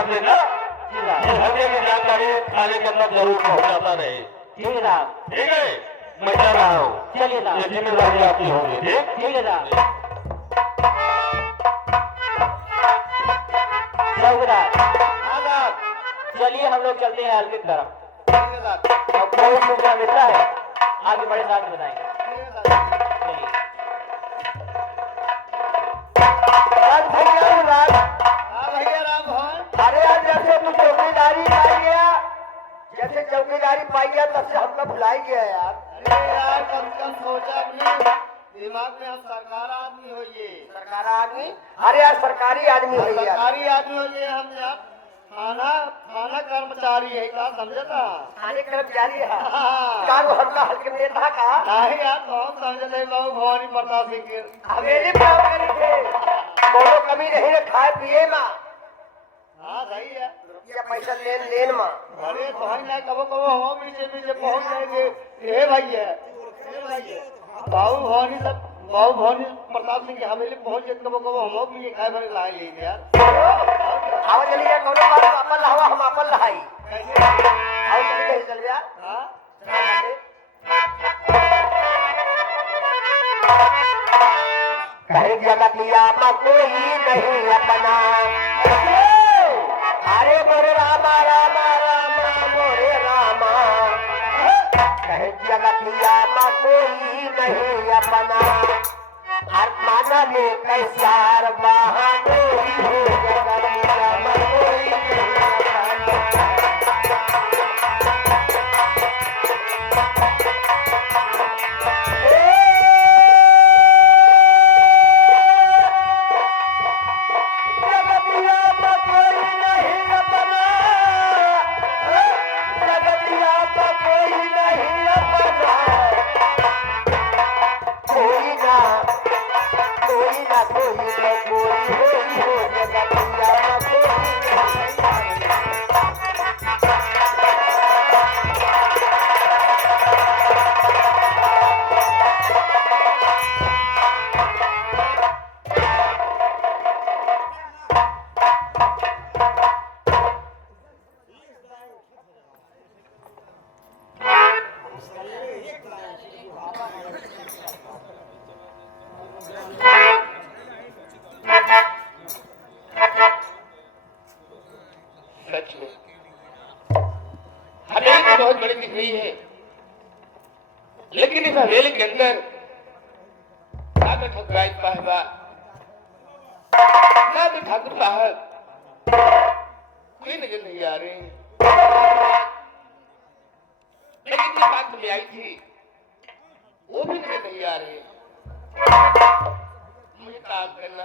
कर देना। इस हत्या की जानकारी थाने के अंदर जरूर पहुंचाता रहे। ठीक है साहब। ठीक है, मैं चल रहा हूँ। चलिए साहब। ये जिम्मेदारी आपकी होगी। ठीक है साहब। चौकीदार चलिए हम लोग चलते हैं हल्के की तरफ। और कोई सूचना मिलता है आगे बड़े साहब को बताएंगे। चलिए। अरे यार जैसे तू चौकीदारी पाई गया, जैसे चौकीदारी पाई गया तब से हमको भुला ही गया यार। अरे यार कम से कम सोचा अपने दिमाग में, हम सरकार आदमी हो ये। सरकार आदमी? अरे यार सरकारी आदमी हो यार। सरकारी आदमी हो ये, हम यार थाना कर्मचारी है, क्या समझता? थाने कर्मचारी है। हाँ। का वो हमका हल्के में था का? नहीं यार बहुत समझ ले बाबू भवानी प्रताप सिंह के हवेली पे हम करे थे। कोनो कमी नहीं है खाए पिए में। हाँ सही है। रुपया पैसा लेन देन में। अरे पहुंच जाए कबो कबो हम नीचे पहुंच जाएंगे। ये भाई है बाबू भवानी सब, बाबू भवानी प्रताप सिंह की हवेली पहुंच जाए कबो कबो हम लोग भी खाए भरे लाए लेंगे यार। आओ चलिए कोनो बात अपन हवा हम अपन लहाई। आओ चलिए चल गया। हाँ कहीं जगतिया में कोई नहीं अपना। अरे मोरे रामा रामा रामा मोरे रामा। कहीं जगतिया में कोई नहीं अपना। आत्मा में कैसार बहाने हो जगतिया में कोई नहीं अपना। सच में हवेली तो बहुत बड़ी दिख रही है, लेकिन इस हवेली के अंदर ना तो ठकुराई साहबा, ना तो ठाकुर साहब कोई नजर नहीं आ रहे। लेकिन जो बात में आई थी वो भी नजर नहीं आ रहे। मुझे काम करना,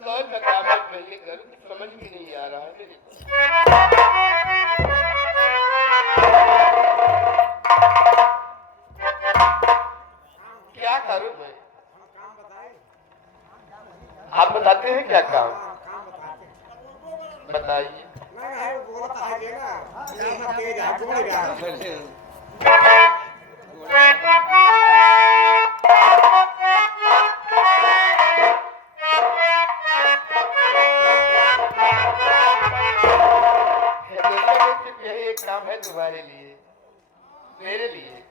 कौन सा काम मैं पहले करूं समझ भी नहीं आ रहा है मेरे को। क्या करूं मैं? आप बताते हैं क्या काम? बताइए। काम है तुम्हारे लिए, मेरे लिए।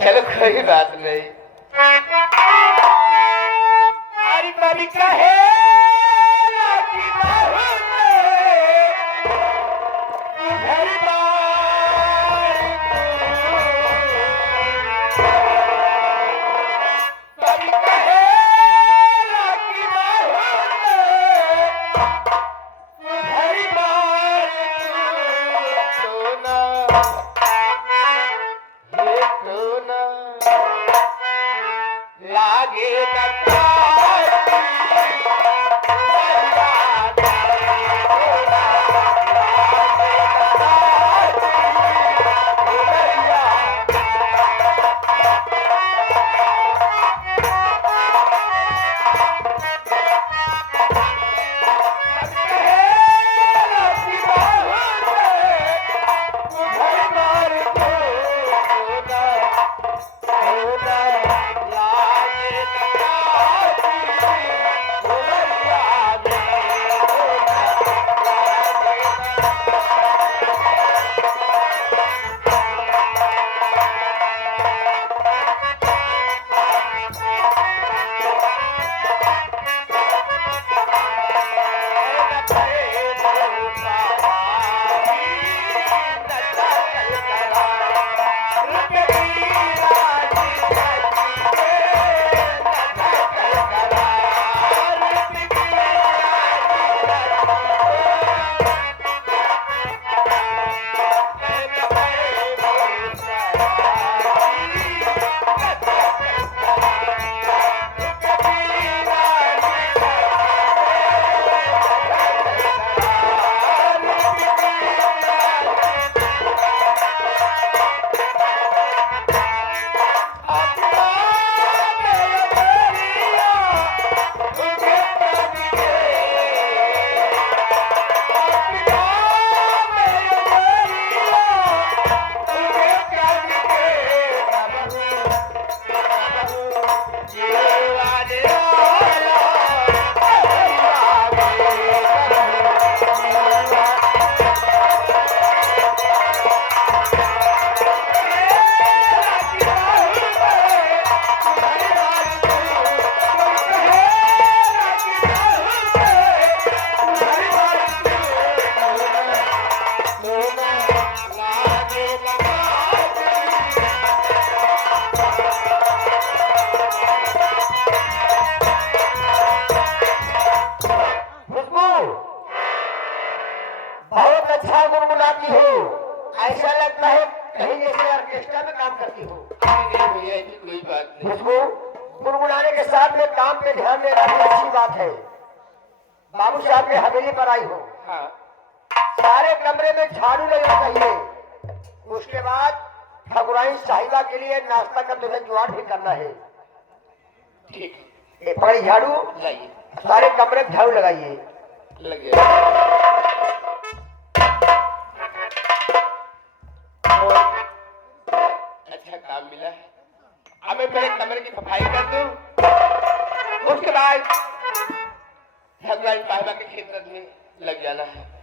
चलो कोई बात नहीं। हमारी बारी कहे काम पे ध्यान देना भी अच्छी बात है। बाबू साहब के हवेली पर आई हो, हाँ सारे कमरे में झाड़ू लगना चाहिए। उसके बाद ठकुराइन साहिबा के लिए नाश्ता का तुझे जुगाड़ भी करना है। ठीक ये पड़ी झाड़ू, लाइए सारे कमरे में झाड़ू लगाइए। लगे अच्छा काम मिला है। अब मैं पहले कमरे की सफाई कर दूं, उसके बाद ठकुराइन साहिबा के क्षेत्र में लग जाना है।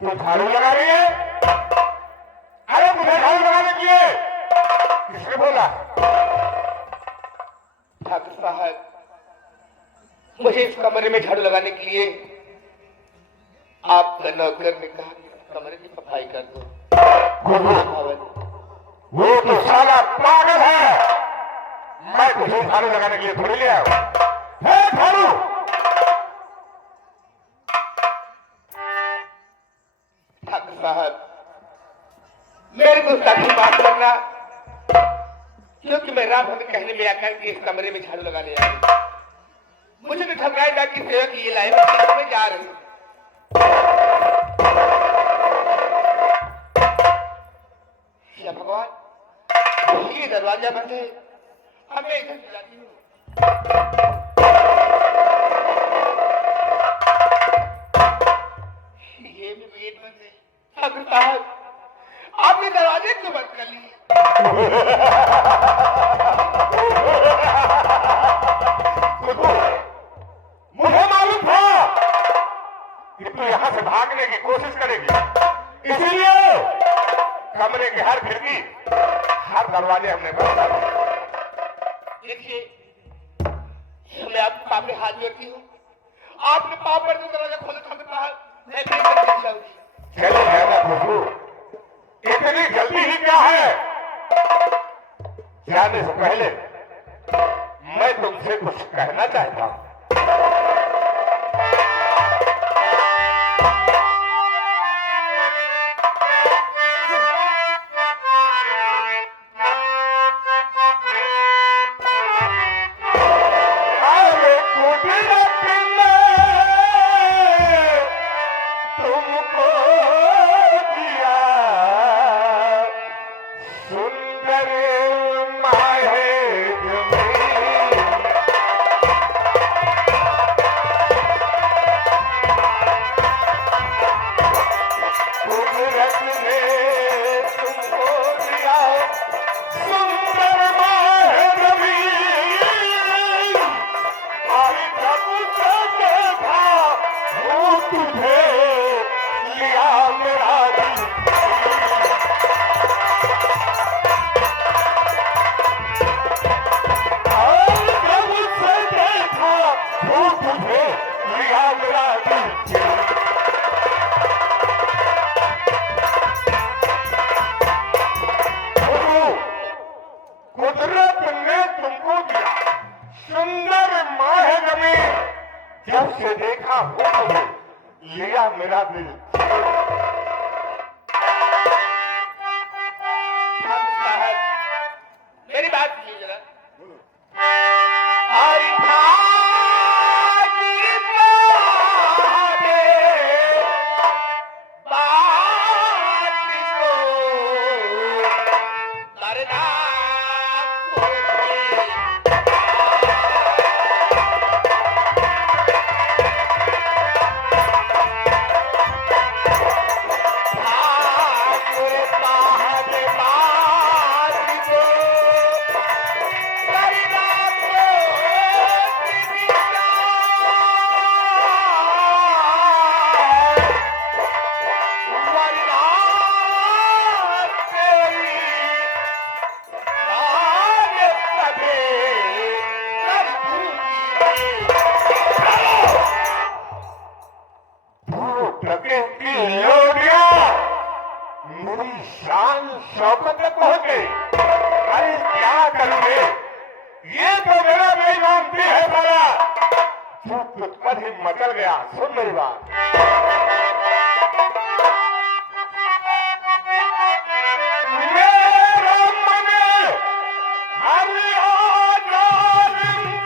तो झाड़ू लगा रही है? अरे मुझे झाड़ू लगाने के लिए किसने बोला? ठाकुर साहब, मुझे इस कमरे में झाड़ू लगाने के लिए आपका नौकर ने कहा कि कमरे की सफाई कर दो। वो तो साला पागल है। मैं तुझे झाड़ू लगाने के लिए थोड़ी ले आया हूं। हे झाड़ू, ठाकुर साहब, मेरे को सभी बात करना, क्योंकि मैं रात भर कहने में आकर के इस कमरे में झाड़ू लगाने आई। मुझे तो ठकुराइन बाग की सेवा की ये लाए मैं जा रही हूँ। या भगवान, ये दरवाजा बंद है, अब मैं इधर जाती हूँ। ये भी गेट बंद है। ठाकुर साहब, आपने दरवाजे क्यों बंद कर लिए? मुझे मालूम था कि तू यहां से भागने की कोशिश करेगी, इसीलिए कमरे के हर खिड़की, हर दरवाजे हमने बंद कर दिए। देखिए, मैं आपके सामने हाथ जोड़ती हूँ। आपने पाँव पर जो दरवाजा खोला ठाकुर साहब, मैं कहीं पर नहीं जाऊंगी। चलो ज्यादा खुशबू, इतनी जल्दी ही क्या है? जाने से पहले मैं तुमसे कुछ कहना चाहता हूं। अरे कुदरत ने तुमको दिया सुंदर माहे जमीन। कुदरत ने तुमको दिया सुंदर माहे जमीन। आई जब से देखा वो तुझे लिया मेरा दिल। आई जब से देखा वो तुझे लिया मेरा दिल। कुदरत ने तुमको दिया सुंदर माहे जमीन। जब से देखा वो तुझे लिया मेरा दिल। ठाकुर साहब, मेरी बात सुनिए जरा। उत्पन्न ही मचल गया। सुन मेरी बात, मेरा मन हरि आजाद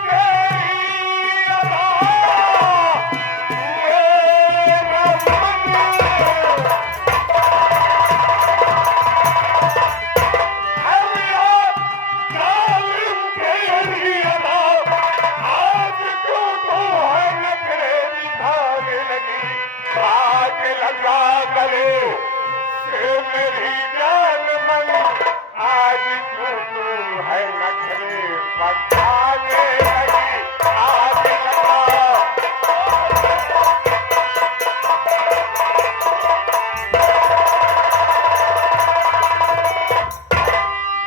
तेरी अदा, मेरा मन हरि आजाद तेरी अदा, आज क्यों तू है नखरे दिखाने लगी, आग लगा गले से मेरी जान मन, आज क्यों तू है नखरे बताने लगी, आग लगा।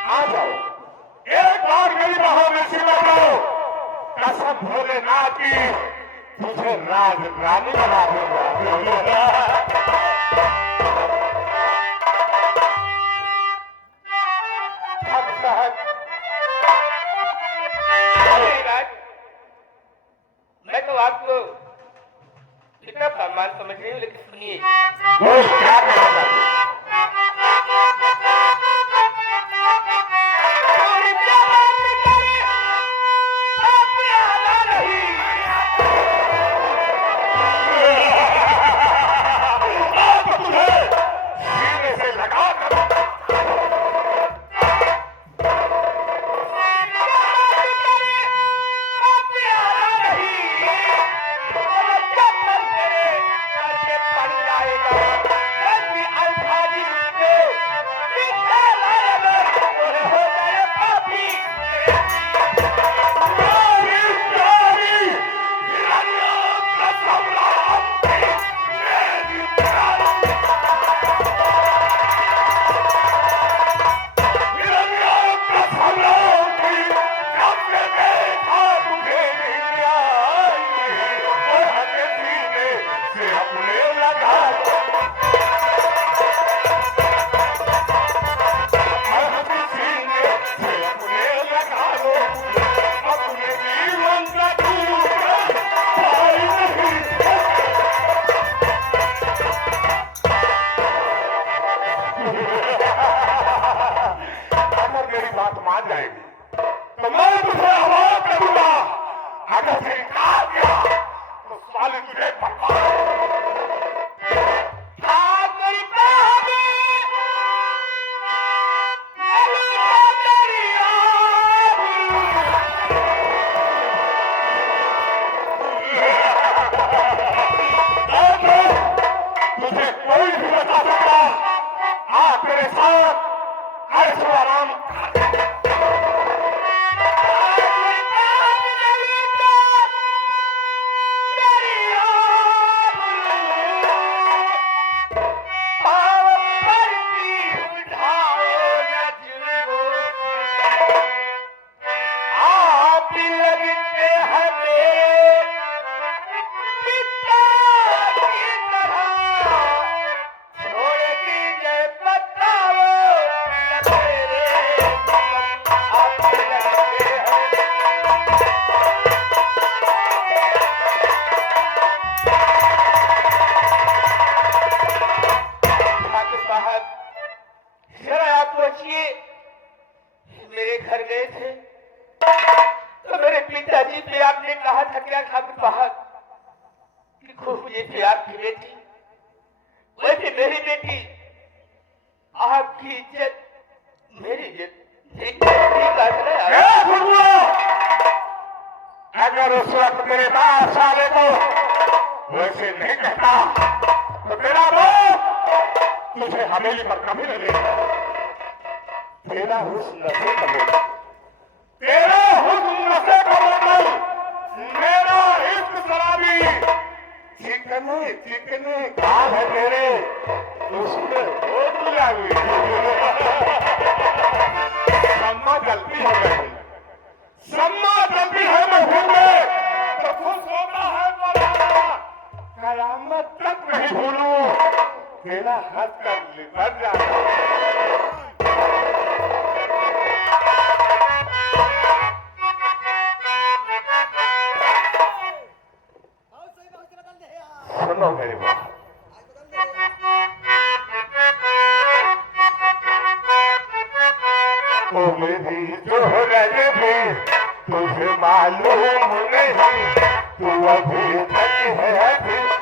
आ जाओ, एक बार मेरी बाहों में सिमट लो, कसम भोलेनाथ की तुझे राज रानी बना दूंगा। ठाकुर साहब, अरे राज, मैं तो आपको कितना सम्मान समझ रही हूँ, लेकिन सुनिए, बोल, क्या कहना चाहती है? आप तुझे सीने से लगा कर बात मान जाएगी तो मैं तुझे आवाज करूंगा, अगर से इनकार किया तो साले तुझे तुझे कोई भी बता सकता, आ तेरे साथ आराम मेरे घर गए थे तो मेरे पिताजी से आपने कहा था क्या ठाकुर साहब कि खूब ये थी आपकी बेटी, वैसे मेरी बेटी आपकी इज्जत मेरी इज्जत अगर उस वक्त मेरे बाप साले को वैसे नहीं कहता तो तेरा बाप तुझे हवेली पर कभी न लेगा। तेरा हुस्न से कबूल, तेरा हुस्न से कबूल, मेरा इश्क शराबी, चिकने चिकने गाल है तेरे, उसमें रोक लिया हुई। सम्मा जलती है मैं, सम्मा जलती है मैं में तो खुश होता है मौलाना, कयामत तक नहीं भूलूं तेरा हाथ का लिपट जाना। नो मेरे बाप। ओ मेरी जोहरन भी तुझे मालूम नहीं, तू अभी तक है फिर